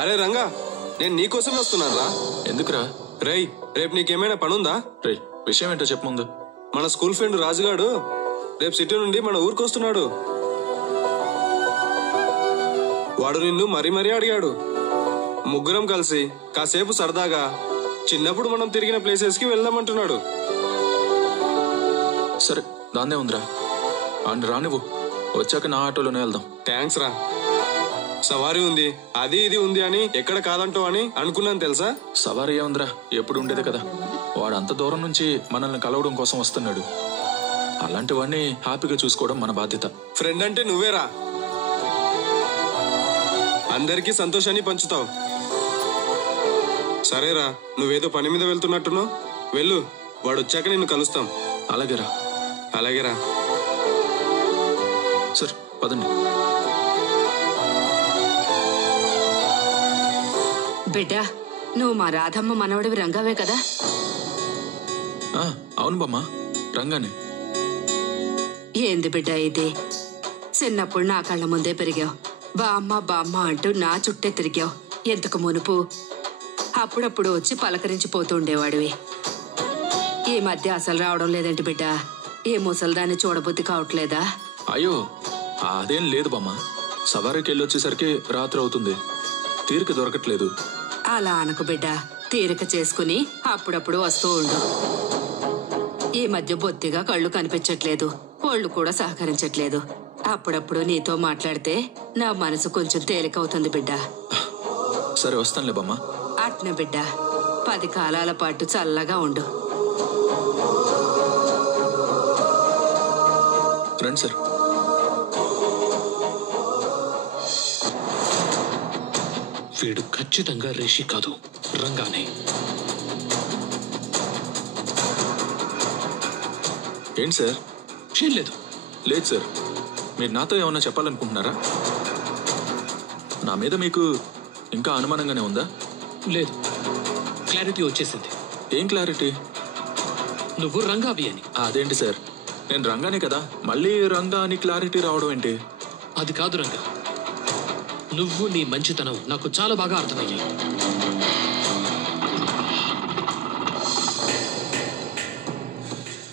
అరే రంగా, నేను నీకోసమే వస్తున్నాను రా. ఎందుకురా? రేయ్, రేపు నీకేమైనా పనుందా? రే, విషయం ఏంటో చెప్పు ముందు. మన స్కూల్ ఫ్రెండ్ రాజుగాడు రేపు సిటీ నుండి మన ఊరికి వస్తున్నాడు. వాడు నిన్ను మరీ అడిగాడు. ముగ్గురం కలిసి కాసేపు సరదాగా చిన్నప్పుడు మనం తిరిగిన ప్లేసెస్ కి వెళ్దామంటున్నాడు. సరే, దాన్నే ఉందిరా. అండ్ రానివ్వు, వచ్చాక నా ఆటోలోనే వెళ్దాం. థ్యాంక్స్ రా. సవారీ ఉంది, అది ఇది ఉంది అని ఎక్కడ కాదంటో అని అనుకున్నాను తెలుసా. సవారీ ఏముందిరా, ఎప్పుడు ఉండేదే కదా. వాడు అంత దూరం నుంచి మనల్ని కలవడం కోసం వస్తున్నాడు. అలాంటి వాడిని హ్యాపీగా చూసుకోవడం మన బాధ్యత. ఫ్రెండ్ అంటే నువ్వేరా. అందరికీ సంతోషాన్ని పంచుతావు. సరేరా, నువ్వేదో పని మీద వెళ్తున్నట్టును వెళ్ళు. వాడు వచ్చాక నిన్ను కలుస్తాం. అలాగేరా. అలాగేరా. సార్ పదండి. బిడ్డ, నువ్వు మా రాధమ్మ మనవడివి రంగావే కదా? అవును బామ్మ, రంగానే. ఏంది బిడ్డ ఇది? చిన్నప్పుడు నా కళ్ళ ముందే పెరిగావు. బామ్మ బామ్మ అంటూ నా చుట్టే తిరిగావు. ఎంతకు మునుపు అప్పుడప్పుడు వచ్చి పలకరించిపోతూ ఉండేవాడివి. ఈ మధ్య అసలు రావడం లేదంటే బిడ్డ? ఏ ముసల్దాన్ని చూడబుద్ధి కావట్లేదా? అయ్యో, అదేం లేదు బామ్మ. సవారీకి వెళ్ళొచ్చేసరికి రాత్రి అవుతుంది, తీరిక దొరకట్లేదు. అలా అనకు బిడ్డ, తీరిక చేసుకుని అప్పుడప్పుడు వస్తూ ఉండు. ఈ మధ్య బొత్తిగా కళ్ళు కనిపించట్లేదు, ఒళ్ళు కూడా సహకరించట్లేదు. అప్పుడప్పుడు నీతో మాట్లాడితే నా మనసు కొంచెం తేలికవుతుంది బిడ్డ. సరే, వస్తానులే బామ్మ. అట్నే బిడ్డ, 10 కాలాల పాటు చల్లగా ఉండు. రండి సార్. వీడు ఖచ్చితంగా రిషి కాదు, రంగానే. ఏంటి సార్? చేయలేదు. లేదు సార్, మీరు నాతో ఏమన్నా చెప్పాలనుకుంటున్నారా? నా మీద మీకు ఇంకా అనుమానంగానే ఉందా? లేదు, క్లారిటీ వచ్చేసింది. ఏం క్లారిటీ? నువ్వు రంగావి అని. అదేంటి సార్, నేను రంగానే కదా, మళ్ళీ రంగా అని క్లారిటీ రావడం ఏంటి? అది కాదు రంగా, నువ్వు నీ మంచితనం నాకు చాలా బాగా అర్థమయ్యాయి.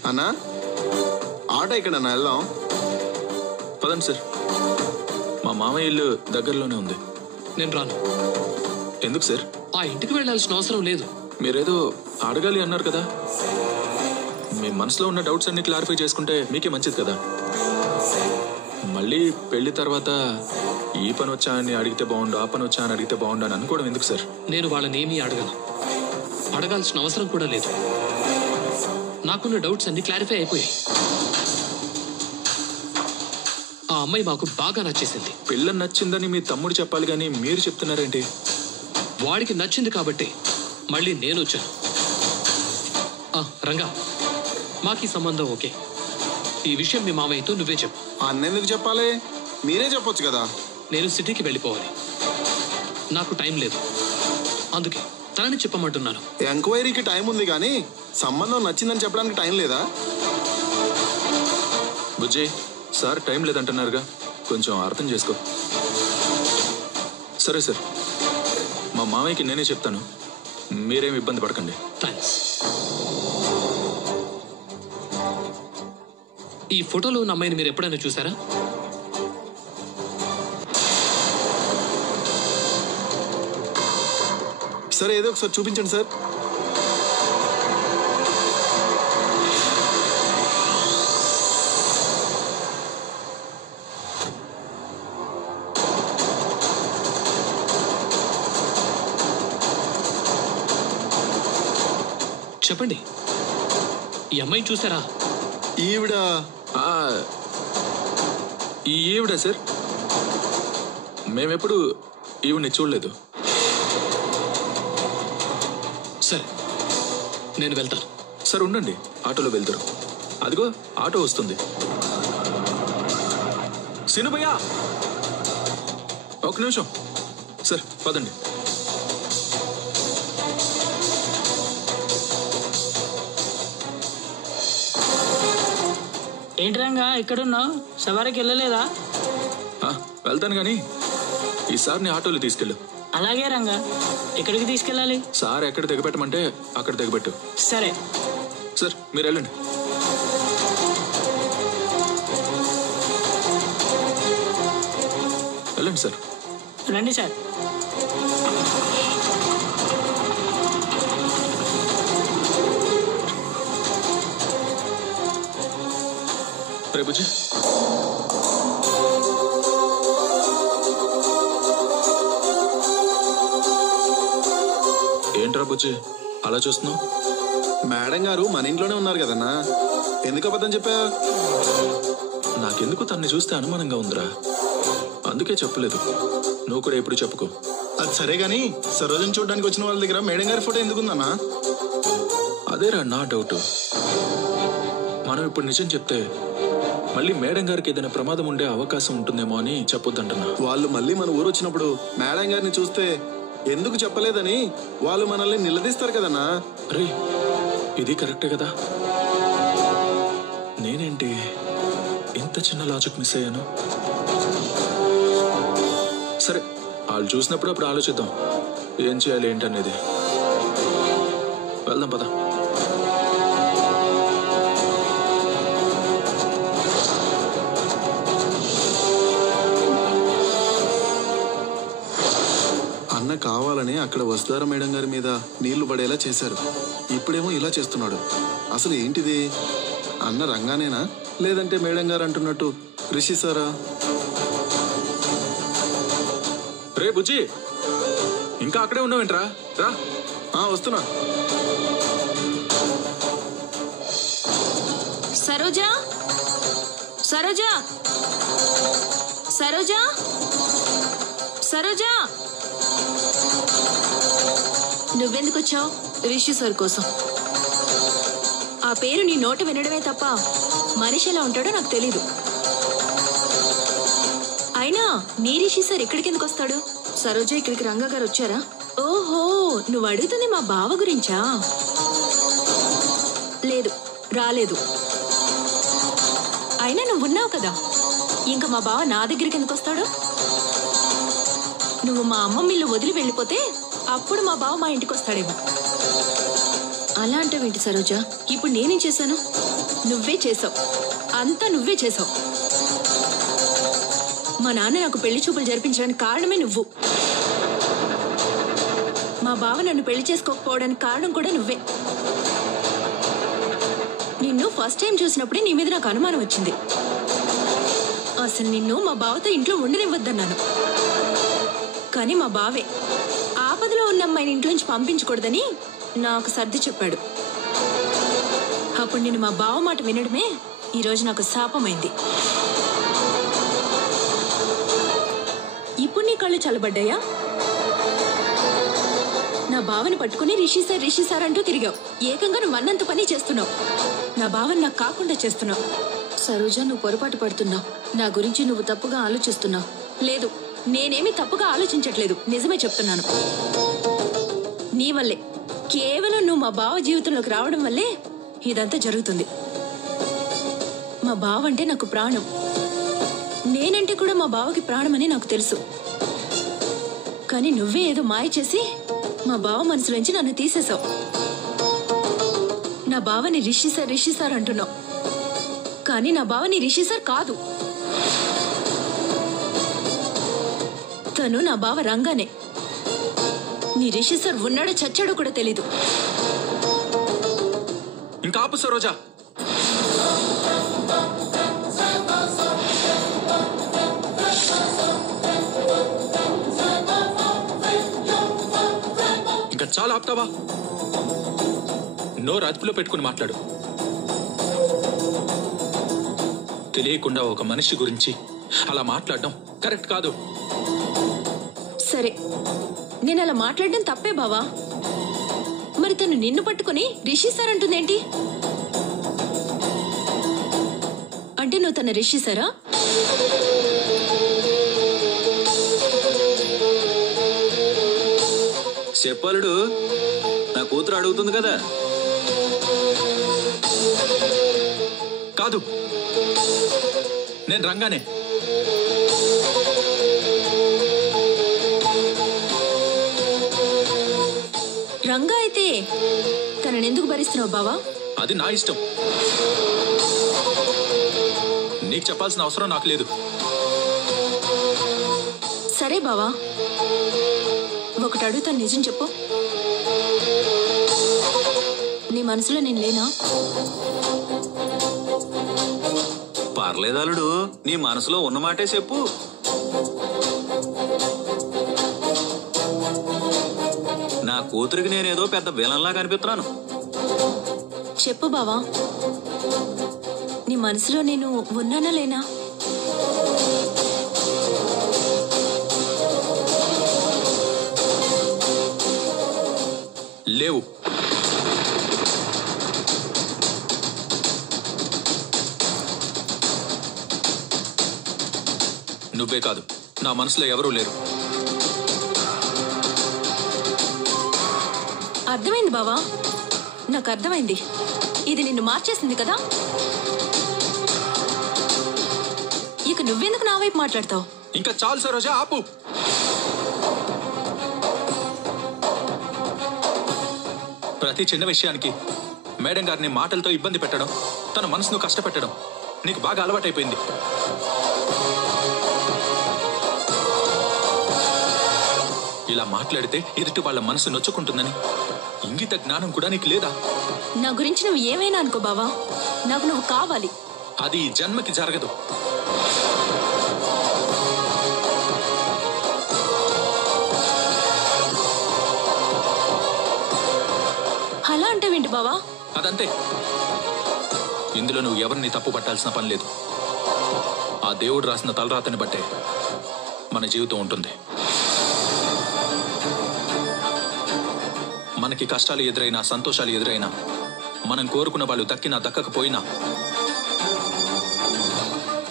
అన్నా, ఆటో ఎక్కడన్నా వెళ్దాం? పదండి సార్, మా మామయ్య ఇల్లు దగ్గరలోనే ఉంది. నేను రాను. ఎందుకు సార్? ఆ ఇంటికి వెళ్ళాల్సిన అవసరం లేదు. మీరేదో అడగాలి అన్నారు కదా, మీ మనసులో ఉన్న డౌట్స్ అన్ని క్లారిఫై చేసుకుంటే మీకే మంచిది కదా. మళ్ళీ పెళ్లి తర్వాత ఈ పని వచ్చా అని అడిగితే బాగుండు, ఆ పని వచ్చా అని అడిగితే బాగుండు అని అనుకోవడం ఎందుకు సార్? నేను వాళ్ళని ఏమీ అడగను, అడగాల్సిన అవసరం కూడా లేదు. నాకున్న డౌట్స్ అన్ని క్లారిఫై అయిపోయాయి. ఆ అమ్మాయి మాకు బాగా నచ్చేసింది. పిల్లని నచ్చిందని మీ తమ్ముడు చెప్పాలి కానీ మీరు చెప్తున్నారేంటి? వాడికి నచ్చింది కాబట్టి మళ్ళీ నేను వచ్చాను. రంగా, మాకీ సంబంధం ఓకే. ఈ విషయం మీ మామయ్యతో నువ్వే చెప్పు. అన్నెందుకు చెప్పాలి? మీరే చెప్పొచ్చు కదా. నేను సిటీకి వెళ్ళిపోవాలి, నాకు టైం లేదు, అందుకే తనని చెప్పమంటున్నాను. ఎంక్వైరీకి టైం ఉంది కానీ సంబంధం నచ్చిందని చెప్పడానికి టైం లేదా? బుజ్జి, సార్ టైం లేదంటున్నారుగా, కొంచెం అర్థం చేసుకో. సరే సార్, మా మామయ్యకి నేనే చెప్తాను, మీరేం ఇబ్బంది పడకండి. థ్యాంక్స్. ఈ ఫోటోలో ఉన్న అమ్మాయిని మీరు ఎప్పుడైనా చూసారా? సరే, ఏదో ఒకసారి చూపించండి సార్. చెప్పండి, ఈ అమ్మాయిని చూసారా? ఈవిడ ఈవిడ సార్, మేమెప్పుడు ఈవిడ్ని చూడలేదు. సరే, నేను వెళ్తాను. సార్ ఉండండి, ఆటోలో వెళ్తారు. అదిగో ఆటో వస్తుంది. సినుభయ్యా, ఒక నిమిషం సార్, పదండి. ఏంటి రంగా ఎక్కడున్నావు? సవారికి వెళ్ళలేదా? వెళ్తాను కానీ ఈసారి నీ ఆటోలో తీసుకెళ్ళు. అలాగే రంగా. ఎక్కడికి తీసుకెళ్ళాలి? సార్ ఎక్కడ దిగబెట్టమంటే అక్కడ దిగబెట్టు. సరే సార్ మీరు వెళ్ళండి. వెళ్ళండి సార్. రండి సార్. రేపుజీ ఏంట్రా బుజ్జి అలా చూస్తున్నావు? మేడం గారు మన ఇంట్లోనే ఉన్నారు కదన్నా, ఎందుకు అబద్ధం చెప్పా? నాకెందుకు తన్ని చూస్తే అనుమానంగా ఉందిరా, అందుకే చెప్పలేదు. నువ్వు కూడా ఎప్పుడు చెప్పుకో. అది సరే గాని సరోజని చూడడానికి వచ్చిన వాళ్ళ దగ్గర మేడం గారి ఫోటో ఎందుకుందన్నా? అదేరా నా డౌట్. మనం ఇప్పుడు నిజం చెప్తే మళ్ళీ మేడం గారికి ఏదైనా ప్రమాదం ఉండే అవకాశం ఉంటుందేమో అని చెప్పొద్దంటున్నా. వాళ్ళు మళ్ళీ మన ఊరు వచ్చినప్పుడు మేడం గారిని చూస్తే ఎందుకు చెప్పలేదని వాళ్ళు మనల్ని నిలదీస్తారు కదన్నా. రే ఇది కరెక్టే కదా. నేనేంటి ఇంత చిన్న లాజిక్ మిస్ అయ్యాను? సరే వాళ్ళు చూసినప్పుడు అప్పుడు ఆలోచిద్దాం ఏం చేయాలి ఏంటనేది. వెళ్దాం పద. అన్న కావాలని అక్కడ వసుధార మేడం గారి మీద నీళ్లు పడేలా చేశారు. ఇప్పుడేమో ఇలా చేస్తున్నాడు. అసలు ఏంటిది? అన్న రంగానేనా లేదంటే మేడం గారు అంటున్నట్టు రిషి సారా? రే బుజ్జి ఇంకా అక్కడే ఉన్నావేంట్రా? రా. వస్తున్నా. సరోజా, సరోజా, సరోజా, సరోజా, నువ్వెందుకు వచ్చావు? రిషి సార్ కోసం. ఆ పేరు నీ నోట వినడమే తప్ప మనిషి ఎలా ఉంటాడో నాకు తెలీదు. అయినా నీ రిషి సార్ ఇక్కడికి ఎందుకు వస్తాడు? సరోజ ఇక్కడికి రంగా గారు వచ్చారా? ఓహో, నువ్వు అడుగుతుంది మా బావ గురించా? లేదు, రాలేదు. అయినా నువ్వున్నావు కదా, ఇంకా మా బావ నా దగ్గరికి ఎందుకు వస్తాడు? నువ్వు మా అమ్మమ్మ ఇల్లు వదిలి వెళ్ళిపోతే అప్పుడు మా బావ మా ఇంటికి వస్తాడేమో. అలా అంటావేంటి సరోజ? ఇప్పుడు నేనేం చేశాను? నువ్వే చేసావు, అంతా నువ్వే చేసావు. మా నాన్న నాకు పెళ్లి చూపులు జరిపించడానికి కారణమే నువ్వు. మా బావ నన్ను పెళ్లి చేసుకోకపోవడానికి కారణం కూడా నువ్వే. నిన్ను ఫస్ట్ టైం చూసినప్పుడే నీ మీద నాకు అనుమానం వచ్చింది. అసలు నిన్ను మా బావతో ఇంట్లో ఉండనివ్వద్దన్నాను. కానీ మా బావే ఆపదలో ఉన్న అమ్మాయిని ఇంట్లోంచి పంపించకూడదని నాకు సర్ది చెప్పాడు. అప్పుడు నేను మా బావ మాట వినడమే ఈరోజు నాకు శాపమైంది. ఇప్పుడు నీ కళ్ళు చల్లబడ్డాయా? నా బావని పట్టుకుని రిషి సార్ అంటూ తిరిగావు. ఏకంగా నువ్వు అన్నంత పని చేస్తున్నావు. నా బావని నాకు కాకుండా చేస్తున్నావు. సరోజ, నువ్వు పొరపాటు పడుతున్నావు. నా గురించి నువ్వు తప్పుగా ఆలోచిస్తున్నావు. లేదు, నేనేమీ తప్పుగా ఆలోచించట్లేదు, నిజమే చెప్తున్నాను. నీ వల్లే, కేవలం నువ్వు మా బావ జీవితంలోకి రావడం వల్లే ఇదంతా జరుగుతుంది. మా బావ అంటే నాకు ప్రాణం. నేనంటే కూడా మా బావకి ప్రాణమని నాకు తెలుసు. కానీ నువ్వే ఏదో మాయ చేసి మా బావ మనసులోంచి నన్ను తీసేశావు. నా బావని రిషి సార్ అంటున్నావు. కానీ నా బావని రిషి సార్ కాదు. తను నా బావ రంగానే. నీ రిషి సార్ ఉన్నాడో చచ్చాడో కూడా తెలీదు. ఇంకా ఆపు సరోజా. ఇంకా చాలా ఆపుతావా? నోరు అదుపులో పెట్టుకుని మాట్లాడు. తెలియకుండా ఒక మనిషి గురించి అలా మాట్లాడడం కరెక్ట్ కాదు. సరే, నేను అలా మాట్లాడడం తప్పే బావా. మరి తను నిన్ను పట్టుకుని రిషి సార్ అంటుందేంటి? అంటే నువ్వు తన రిషి సారా? చెప్పలుడు, నా కూతురు అడుగుతుంది కదా. కాదు, నేను రంగానే. అయితే తనని ఎందుకు భరిస్తున్నావు బావా? అది నా ఇష్టం. నీకు చెప్పాల్సిన అవసరం నాకు లేదు. సరే బావా, ఒకటి అడుగుతాను, నిజం చెప్పు. నీ మనసులో నేను లేనా? పర్లేదు అల్లుడు, నీ మనసులో ఉన్నమాటే చెప్పు. నా కూతురికి నేనేదో పెద్ద విలన్లా కనిపిస్తున్నాను. చెప్పు బావా, నీ మనసులో నేను ఉన్నానా లేనా? లేవు. నువ్వే కాదు, నా మనసులో ఎవరూ లేరు. అర్థమైంది బావా, నాకు అర్థమైంది. ఇది నిన్ను మార్చేసింది కదా. ఇక నువ్వెందుకు నా వైపు మాట్లాడతావు? ఇంకా చాలు సరోజా, ఆపు. ప్రతి చిన్న విషయానికి మేడం గారిని మాటలతో ఇబ్బంది పెట్టడం, తన మనసును కష్టపెట్టడం నీకు బాగా అలవాటైపోయింది. ఇలా మాట్లాడితే ఎదుటి వాళ్ళ మనసు నొచ్చుకుంటుందని ఇంగిత జ్ఞానం కూడా నీకు లేదా? నా గురించి నువ్వు ఏమైనా అనుకో బావా, నాకు నువ్వు కావాలి. అది ఈ జన్మకి జరగదు. అలా అంటే వింటు బావా. అదంతే. ఇందులో నువ్వు ఎవరిని తప్పు పట్టాల్సిన పని లేదు. ఆ దేవుడు రాసిన తలరాతని బట్టే మన జీవితం ఉంటుంది. మనకి కష్టాలు ఎదురైనా, సంతోషాలు ఎదురైనా, మనం కోరుకున్న వాళ్ళు దక్కినా దక్కకపోయినా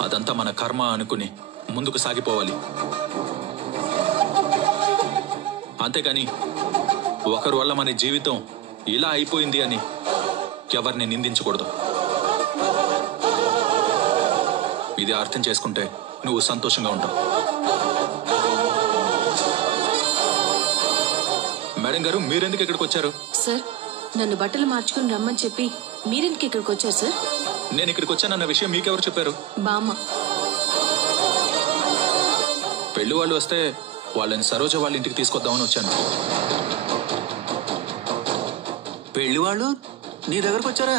అదంతా మన కర్మ అనుకుని ముందుకు సాగిపోవాలి. అంతేగాని ఒకరి వల్ల మన జీవితం ఇలా అయిపోయింది అని ఎవరిని నిందించకూడదు. ఇది అర్థం చేసుకుంటే నువ్వు సంతోషంగా ఉంటావు. మేడం గారు, మీరెందుకు ఇక్కడికి వచ్చారు? సార్, నన్ను బట్టలు మార్చుకుని రమ్మని చెప్పి మీరెందుకు ఇక్కడికి వచ్చారు సార్? నేను ఇక్కడికి వచ్చానన్న విషయం మీకెవరు చెప్పారు? బామ్మ. పెళ్లి వాళ్ళు వస్తే వాళ్ళని సరోజ వాళ్ళ ఇంటికి తీసుకొద్దామని వచ్చాను. పెళ్లి వాళ్ళు నీ దగ్గరకు వచ్చారా?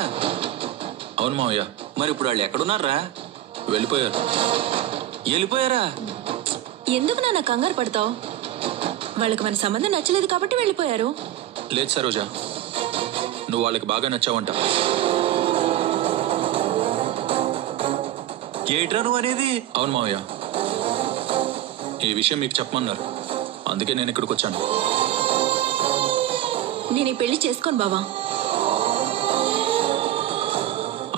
అవును మావయ్య. మరి ఇప్పుడు వాళ్ళు ఎక్కడున్నారా? వెళ్ళిపోయారు. వెళ్ళిపోయారా? ఎందుకు నాన్న కంగారు పడతావు? వాళ్ళకి మన సంబంధం నచ్చలేదు కాబట్టి వెళ్ళిపోయారు. లేదు సరోజ, నువ్వు వాళ్ళకి బాగా నచ్చావంట. ఏట్రా నువ్వు అనేది? అవును మావయ్య, ఈ విషయం మీకు చెప్పమన్నారు, అందుకే నేను ఇక్కడికి వచ్చాను. నేను ఈ పెళ్లి చేసుకోను బావా.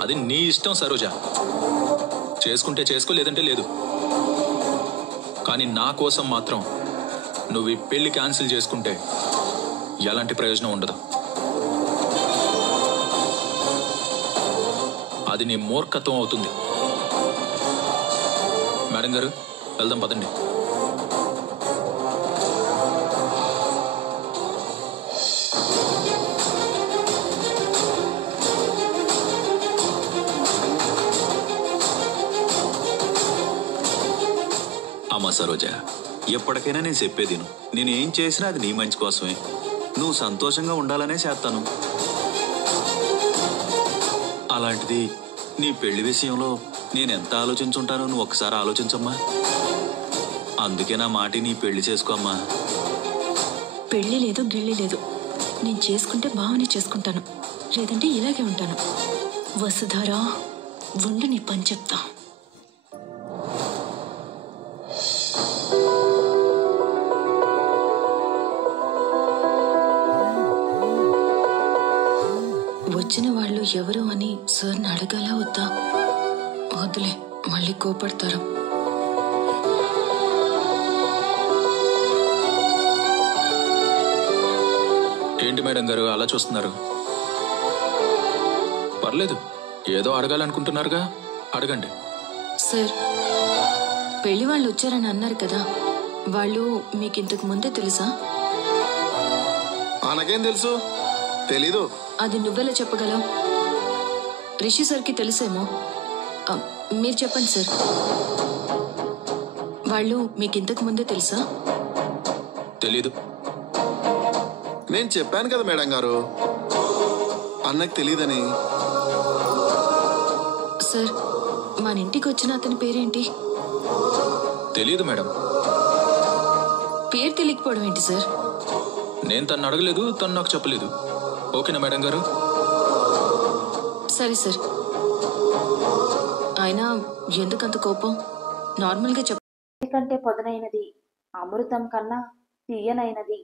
అది నీ ఇష్టం సరోజ. చేసుకుంటే చేసుకో, లేదంటే లేదు. కానీ నా కోసం మాత్రం నువ్వు ఈ పెళ్లి క్యాన్సిల్ చేసుకుంటే ఎలాంటి ప్రయోజనం ఉండదు. అది నీ మూర్ఖత్వం అవుతుంది. మేడం గారు, వెళ్దాం పదండి. అమ్మా సరోజ, ఎప్పటికైనా నేను చెప్పేది నేనేం చేసినా అది నీ మంచి కోసమే. నువ్వు సంతోషంగా ఉండాలనే చేస్తాను. అలాంటిది నీ పెళ్లి విషయంలో నేనెంత ఆలోచించుంటానో నువ్వు ఒకసారి ఆలోచించమ్మా. అందుకే నా మాట నీ పెళ్లి చేసుకోమ్మా. పెళ్లి లేదు, గిళ్ళి లేదు. నేను చేసుకుంటే బావని చేసుకుంటాను, లేదంటే ఇలాగే ఉంటాను. వసుధారా, ఉండు నీ పని చెప్తా. వచ్చిన వాళ్ళు ఎవరు అని సార్ని అడగాలా వద్దా? వద్దులే, మళ్ళీ కోపడతారు. ఏంటి మేడం గారు అలా చూస్తున్నారు? పర్లేదు, ఏదో అడగాలనుకుంటున్నారుగా, అడగండి. సార్, పెళ్లి వాళ్ళు వచ్చారని అన్నారు కదా, వాళ్ళు మీకు ఇంతకు ముందే తెలుసా? మనకేం తెలుసు? తెలీదు. అది నువ్వెలా చెప్పగలవు? రిషి సార్కి తెలుసేమో. ఆ, మీరు చెప్పండి సార్. వాళ్ళు మీకు ఇంతకు ముందే తెలుసా? తెలీదు. నేను చెప్పాను కదా మేడం గారు, అన్నకు తెలీదని. సార్, మన ఇంటికి వచ్చిన అతని పేరేంటి? తెలీదు మేడం. పేరు తెలియకపోవడం ఏంటి సార్? నేను తను అడగలేదు, తను నాకు చెప్పలేదు. ఓకేనా మేడం గారు? సరే సార్. ఆయన ఎందుకంత కోపం? నార్మల్గా కంటే పొదనైనది, అమృతం కన్నా తీయనైనది.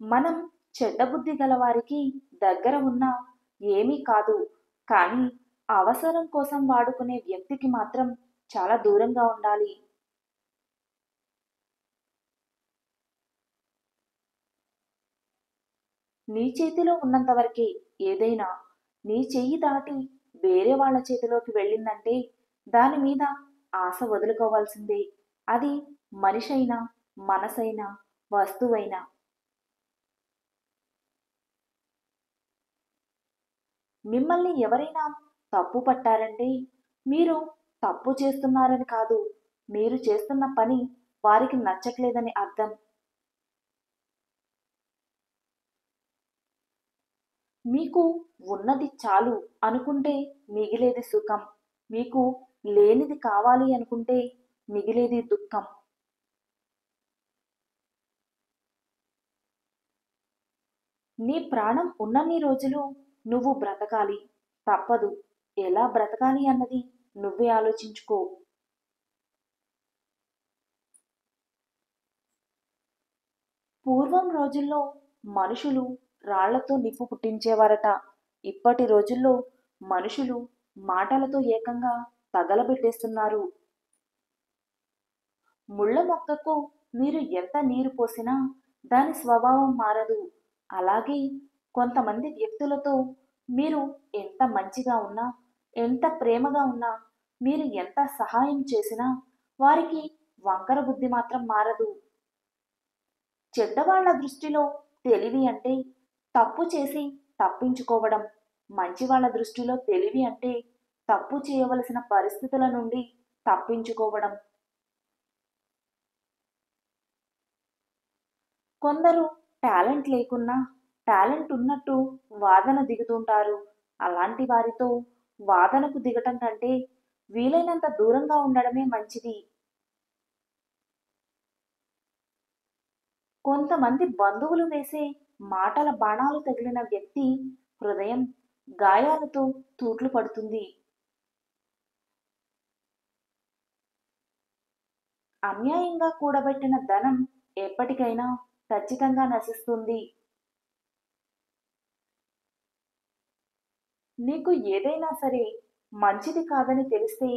మనం చెడ్డబుద్ధి గలవారికి దగ్గర ఉన్నా ఏమీ కాదు, కానీ అవసరం కోసం వాడుకునే వ్యక్తికి మాత్రం చాలా దూరంగా ఉండాలి. నీ చేతిలో ఉన్నంత వరకే ఏదైనా. నీ చెయ్యి దాటి వేరే వాళ్ళ చేతిలోకి వెళ్ళిందంటే దాని మీద ఆశ వదులుకోవాల్సిందే. అది మనిషైనా, మనసైనా, వస్తువైనా. మిమ్మల్ని ఎవరైనా తప్పు పట్టారంటే మీరు తప్పు చేస్తున్నారని కాదు, మీరు చేస్తున్న పని వారికి నచ్చట్లేదని అర్థం. మీకు ఉన్నది చాలు అనుకుంటే మిగిలేది సుఖం, మీకు లేనిది కావాలి అనుకుంటే మిగిలేది దుఃఖం. నీ ప్రాణం ఉన్నన్ని రోజులు నువ్వు బ్రతకాలి, తప్పదు. ఎలా బ్రతకాలి అన్నది నువ్వే ఆలోచించుకో. పూర్వం రోజుల్లో మనుషులు రాళ్లతో నిప్పు పుట్టించేవారట. ఇప్పటి రోజుల్లో మనుషులు మాటలతో ఏకంగా తగలబెట్టేస్తున్నారు. ముళ్ళ మొక్కకు మీరు ఎంత నీరు పోసినా దాని స్వభావం మారదు. అలాగే కొంతమంది వ్యక్తులతో మీరు ఎంత మంచిగా ఉన్నా, ఎంత ప్రేమగా ఉన్నా, మీరు ఎంత సహాయం చేసినా వారికి వంకర బుద్ధి మాత్రం మారదు. చెడ్డవాళ్ల దృష్టిలో తెలివి అంటే తప్పు చేసి తప్పించుకోవడం, మంచి వాళ్ళ దృష్టిలో తెలివి అంటే తప్పు చేయవలసిన పరిస్థితుల నుండి తప్పించుకోవడం. కొందరు టాలెంట్ లేకున్నా టాలెంట్ ఉన్నట్టు వాదన దిగుతుంటారు. అలాంటి వారితో వాదనకు దిగటం కంటే వీలైనంత దూరంగా ఉండడమే మంచిది. కొంతమంది బంధువులు వేసే మాటల బాణాలు తగిలిన వ్యక్తి హృదయం గాయాలతో తూట్లు పడుతుంది. అన్యాయంగా కూడబెట్టిన ధనం ఎప్పటికైనా ఖచ్చితంగా నశిస్తుంది. నీకు ఏదైనా సరే మంచిది కాదని తెలిస్తే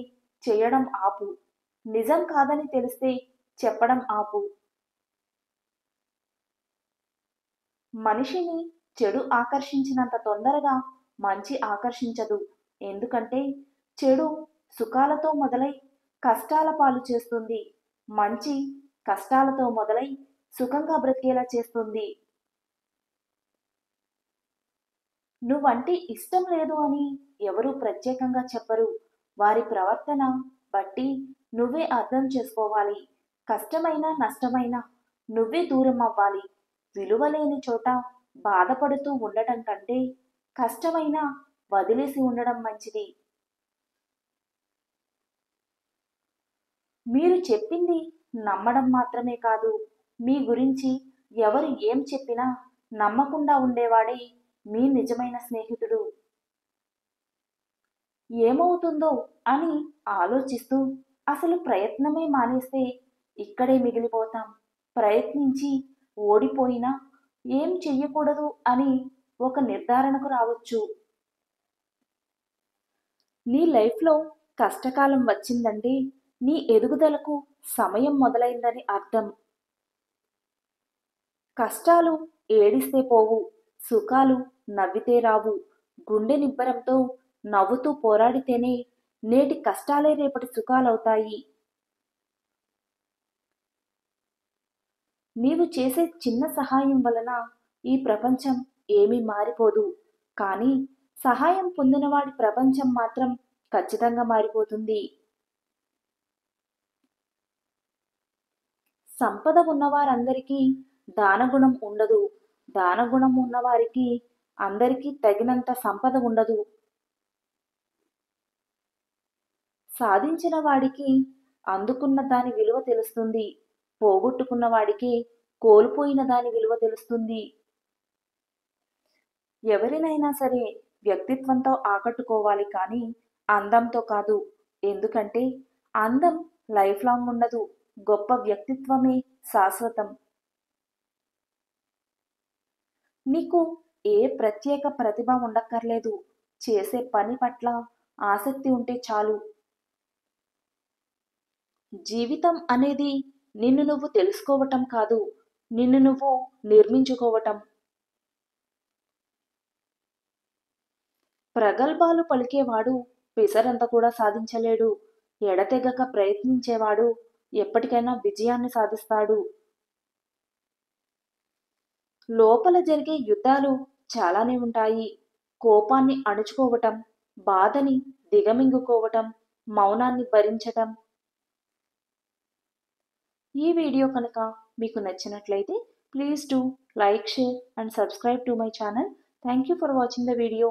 చేయడం ఆపు, నిజం కాదని తెలిస్తే చెప్పడం ఆపు. మనిషిని చెడు ఆకర్షించినంత తొందరగా మంచి ఆకర్షించదు. ఎందుకంటే చెడు సుఖాలతో మొదలై కష్టాల పాలు చేస్తుంది, మంచి కష్టాలతో మొదలై సుఖంగా బ్రతికేలా చేస్తుంది. నువ్వంటే ఇష్టం లేదు అని ఎవరూ ప్రత్యేకంగా చెప్పరు. వారి ప్రవర్తన బట్టి నువ్వే అర్థం చేసుకోవాలి. కష్టమైనా నష్టమైనా నువ్వే దూరం అవ్వాలి. విలువలేని చోట బాధపడుతూ ఉండటం కంటే కష్టమైనా వదిలేసి ఉండడం మంచిది. మీరు చెప్పింది నమ్మడం మాత్రమే కాదు, మీ గురించి ఎవరు ఏం చెప్పినా నమ్మకుండా ఉండేవాడే మీ నిజమైన స్నేహితుడు. ఏమవుతుందో అని ఆలోచిస్తూ అసలు ప్రయత్నమే మానేస్తే ఇక్కడే మిగిలిపోతాం. ప్రయత్నించి ఓడిపోయినా ఏం చెయ్యకూడదు అని ఒక నిర్ధారణకు రావచ్చు. నీ లైఫ్లో కష్టకాలం వచ్చిందంటే నీ ఎదుగుదలకు సమయం మొదలైందని అర్థం. కష్టాలు ఏడిస్తే పోవు, సుఖాలు నవ్వితే రావు. గుండె నిబ్బరంతో నవ్వుతూ పోరాడితేనే నేటి కష్టాలే రేపటి సుఖాలవుతాయి. నీవు చేసే చిన్న సహాయం వలన ఈ ప్రపంచం ఏమీ మారిపోదు, కానీ సహాయం పొందినవాడి ప్రపంచం మాత్రం ఖచ్చితంగా మారిపోతుంది. సంపద ఉన్నవారందరికీ దానగుణం ఉండదు, దానగుణం ఉన్నవారికి అందరికీ తగినంత సంపద ఉండదు. సాధించిన వాడికి అందుకున్న దాని విలువ తెలుస్తుంది, పోగొట్టుకున్న వాడికి కోల్పోయిన దాని విలువ తెలుస్తుంది. ఎవరినైనా సరే వ్యక్తిత్వంతో ఆకట్టుకోవాలి, కానీ అందంతో కాదు. ఎందుకంటే అందం లైఫ్ లాంగ్ ఉండదు, గొప్ప వ్యక్తిత్వమే శాశ్వతం. నీకు ఏ ప్రత్యేక ప్రతిభ ఉండక్కర్లేదు, చేసే పని పట్ల ఆసక్తి ఉంటే చాలు. జీవితం అనేది నిన్ను నువ్వు తెలుసుకోవటం కాదు, నిన్ను నువ్వు నిర్మించుకోవటం. ప్రగల్భాలు పలికేవాడు పిసరంత కూడా సాధించలేడు, ఎడతెగక ప్రయత్నించేవాడు ఎప్పటికైనా విజయాన్ని సాధిస్తాడు. లోపల జరిగే యుద్ధాలు చాలానే ఉంటాయి. కోపాన్ని అణుచుకోవటం, బాధని దిగమింగుకోవటం, మౌనాన్ని భరించటం. ఈ వీడియో కనుక మీకు నచ్చినట్లయితే please do like, share and subscribe to my channel. Thank you for watching the video.